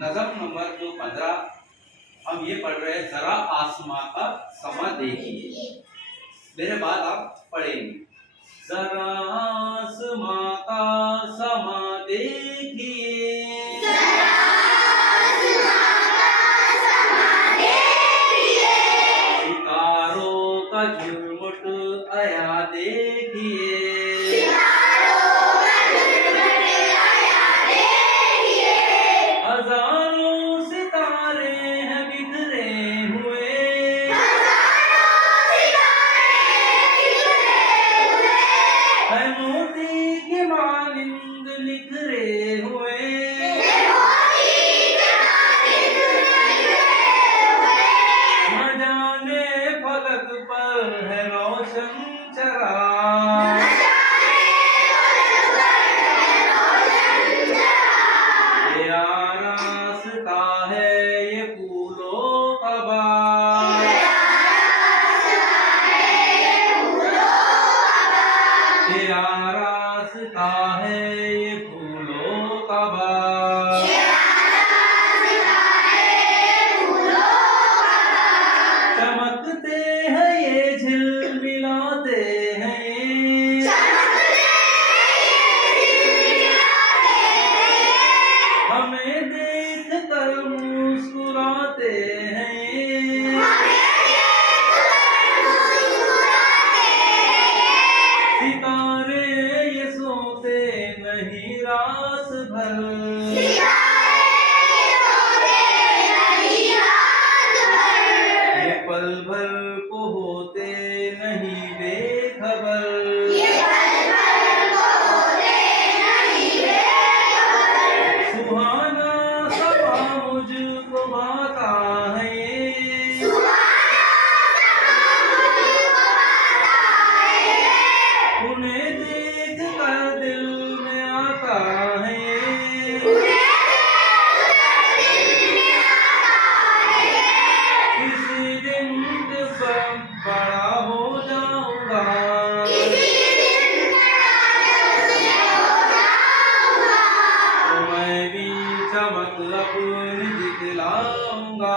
नज़म नंबर जो 15 हम ये पढ़ रहे हैं, जरा आसमां का समा देखिए। मेरे बाद आप पढ़ेंगे, जरा आसमां का समा देखिए, सितारों का झुरमुट आया देखिए, हजारों सितारे हैं बिखरे हुए, है मोती के मानिंद निखरे हुए, न जाने फलक पर है रोशन चराग, ये आरास्ता है ये फूलों का बाग, ये आरास्ता है ये फूलों का बाग, चमकते हैं ये झिलमिलाते हैं ये, हमें देख कर मुस्कुराते हैं ये, सितारे ये सोते नहीं रात भर, ये पल भर को होते नहीं बेखबर, सुहाना समा मुझको भाता है ये, उन्हें देख कर दिल में आता है ये, किसी दिन सब बड़ा हो जाऊंगा, तो मैं भी चमक अपनी दिखलाऊंगा।